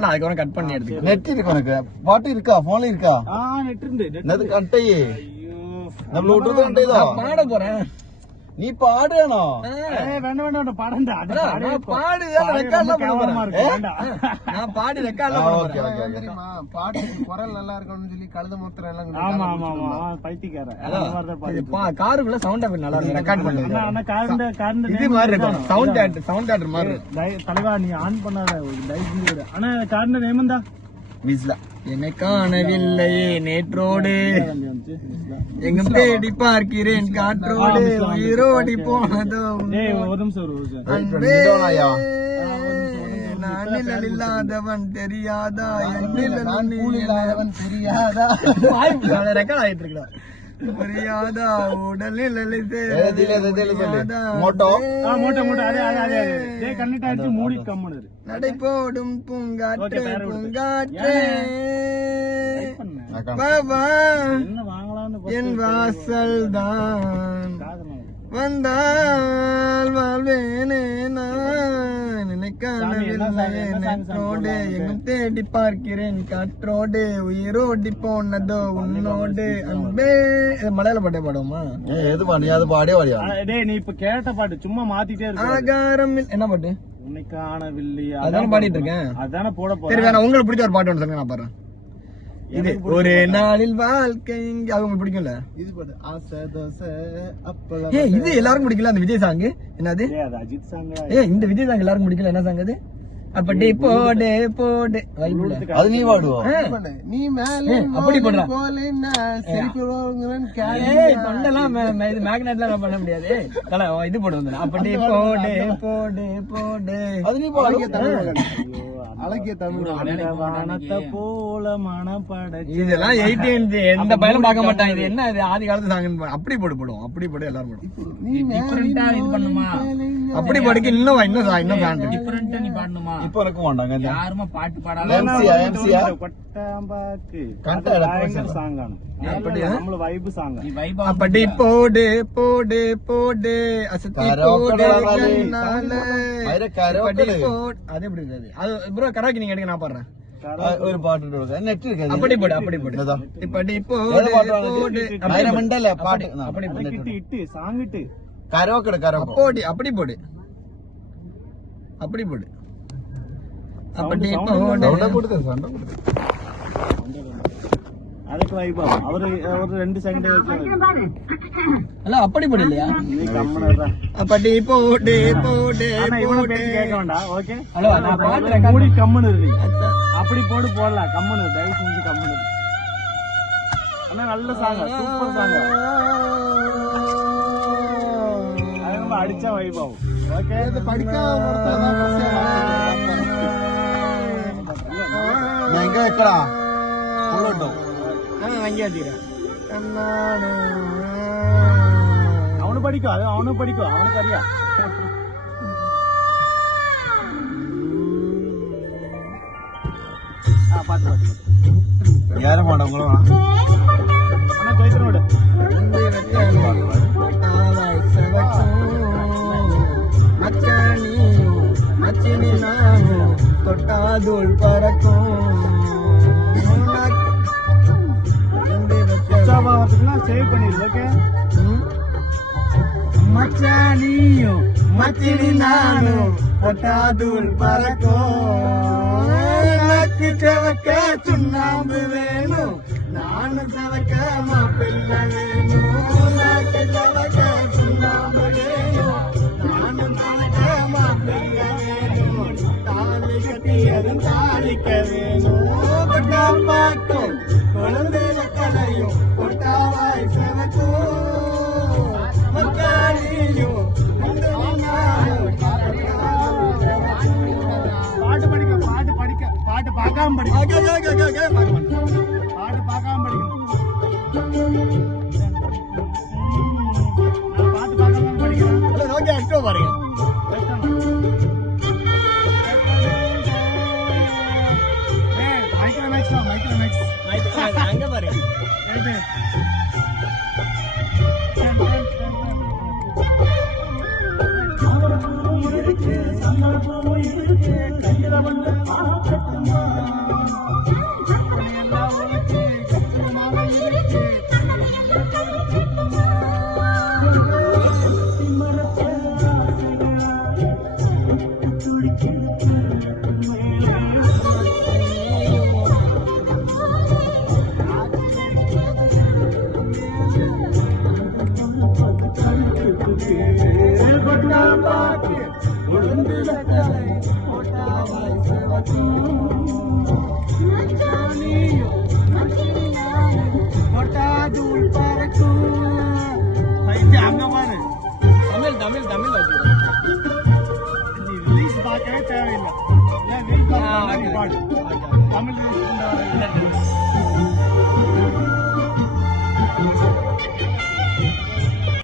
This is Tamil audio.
அதுக்கப்புறம் கட் பண்ணி எடுத்து நெட் இருக்கு உனக்கு பாட்டு இருக்கா போன்ல இருக்கா நெட் இருந்து என்னது கட்டையே நம்ம விட்டுறது கட்டையதா பாட போறேன் நீ பாடுறேனோ வேண்டாம் பாடண்டா பாடு நான் பாடி ரெக்கார்ட் தெரியுமா பாட்டு குரல் நல்லா இருக்கணும்னு சொல்லி கழுத மூத்திரம் எல்லாம் ஆமா ஆமா ஆமா பைத்தியக்காரன் காருக்குள்ள சவுண்ட் அப்படி நல்லா இருக்கு ரெக்கார்ட் பண்ணுது ஆனா காரண்ட இது மாதிரி இருக்கும் சவுண்ட் ஆட்டர் மாதிரி இருக்கும். தலைவா நீ ஆன் பண்ணாத லைட் ஆனா காரண்ட நேமந்தா மிஸ்ல என்னை காணவில்லையே நேற்றோடு எங்கும் தேடி பார்க்கிறேன் காற்றோடு உயிரோடி போனதோ ஒரு நிமிஷம் அன்பே, நான் நிழல் இல்லாதவன் தெரியாதா என் நிழல் நீ இல்லாதவன் தெரியாதா ரெக்கார்ட் ஆயிட்டு இருக்கா புரியாதா உடல் நிழலை தெரியாதா மோட்டோ அதே கண்ணிட்டு அடிச்சு மூடி கம்முனு நடை போடும் பூங்காற்றே பூங்காற்றே பாபா என்ன வாங்கலாம்னு என் வாசல் தான் வந்தால் வாழ்வேனே நான் நினைக்கானோடு எங்கும் தேடி பார்க்கிறேன் காற்றோடு உயிரோடி போனதோ உன்னோடு அன்பே. மலையாள பாட்டே பாடுவோமா? எது பாடி அது பாடியே பாடியா டேய் நீ இப்ப கேட்ட பாட்டு சும்மா மாத்திட்டே இருக்க ஆகாரம் என்ன பாட்டு உன்னை காணவில்லை அதான பாடிட்டு இருக்கேன். அதான போட சரி போறேன் வேணா உங்களுக்கு பிடிச்ச ஒரு பாட்டு ஒன்று சொல்லுங்க நான் பாடுறேன். இது ஒரு நாளில் வாழ்க்கை அது உங்களுக்கு பிடிக்கும்ல? இது பாட்டு ஆசை தோசை அப்பளம் ஏ இது எல்லாருக்கும் பிடிக்கல அந்த விஜய் சாங் என்னது? அது அஜித் சாங் இந்த விஜய் சாங் எல்லாருக்கும் பிடிக்கல என்ன சாங் அது? அப்படி போடு போடு வைப்ல அது நீ பாடுவோம் நீ மேல அப்படி பண்றா போல தொண்டெல்லாம் இது மேக்னெட்லாம் பண்ண முடியாது. இது போடு வந்து அப்படி போடு போடு போடு அது நீ பாடு அழகிய தமிழ் வானத்தை போல மனப்பட இதெல்லாம் 18 எந்த பையனும் பார்க்க மாட்டான். இது என்ன இது ஆதி காலத்து சாங் அப்படி போடு போடுவோம் அப்படி போடு எல்லாரும் போடும். நீ இது பண்ணுமா அப்படி பாடுக்கு இன்னும் ஃபேன் டிஃபரெண்டா நீ பாடணுமா இப்ப எனக்கு வேண்டாங்க யாருமா பாட்டு பாடாத எம்சியா கொட்டாம்பாக்கு கண்டா பயங்கர சாங் ஆன நம்மள வைப் சாங் அப்படி போடு போடு போடு அசத்தி போடு கண்ணால அப்படி போடு அது எப்படி இருக்காது அது ப்ரோ கராக்கி நீங்க எடுங்க நான் பாடுறேன் ஒரு பாட்டு நெட் இருக்கு அப்படி போடு அப்படி போடு இப்படி போடு போடு மண்டல பாட்டு அப்படி போடு இட்டு சாங் இட்டு கரோக்கட கரோக்கோ போடு அப்படி போடு அப்படி போடு அப்படி போடு அதுக்கு வைப் அவரு ஒரு 2 செகண்ட் அல்ல அப்படி போடு இல்லையா நீ கம்மனடா அப்படி போடு போடு ஆனா இவன பேசி கேட்க வேண்டாம் ஓகே ஹலோ நான் பாட்டு மூடி கம்மனு இருக்கு அப்படி போடு போடலாம் கம்மனு தயவு செஞ்சு கம்மனு ஆனா நல்ல சாங் சூப்பர் சாங் அது நம்ம அடிச்சா வைப் ஆகும் ஓகே இது படிக்காம எங்க வைக்கலாம் உள்ளட்டும் வாங்கி வச்சுக்கிறேன் அவனு படிக்கும் அது அவனும் படிக்கும் அவனுக்கு அறியா பாத்து பாத்து யாரும் மாட்டவங்களும் ஆனா ஜெயித்தனோட தொட்டாதுள் பறக்கும் சேவ் பண்ணிடு ஓகே மச்சானியும் மச்சினி நானும் தொட்டாதுள் பறக்கும் நக்கு செவக்க சுண்ணாம்பு வேணும் நானும் செவக்க மாப்பிள்ளை வேணும் நக்கு செவக்க சுண்ணாம்பு வேணும் நானும் செவக்க மாப்பிள்ளை வேணும் தாலி கட்டியதும் தாளிக்க வேணும் கொட்டா பாட்டும் குழந்தைய கலையும் கொட்டாவாய் செவக்கும் மக்கானியும் பாட்டு படிக்க பாட்டு படிக்க பாட்டு பார்க்காம படிக்க பாட்டு பார்க்காம படிக்கணும் நான் பாட்டு பார்க்காம படிக்கிறேன் ஓகே அக்கோ பாருங்க மைக்ரோமேக்ஸ் அங்க பாருங்க கையில வந்து பார்க்கட்டுமா எல்லாம் உனக்கு கஷ்டமாக இருக்கு அங்க பாரு தமிழ் தமிழ் தமிழ் நீ ரிலீஸ் பார்க்கவே தேவையில்லை ஏன் வெயிட் பாடு தமிழ் release கொண்டு வர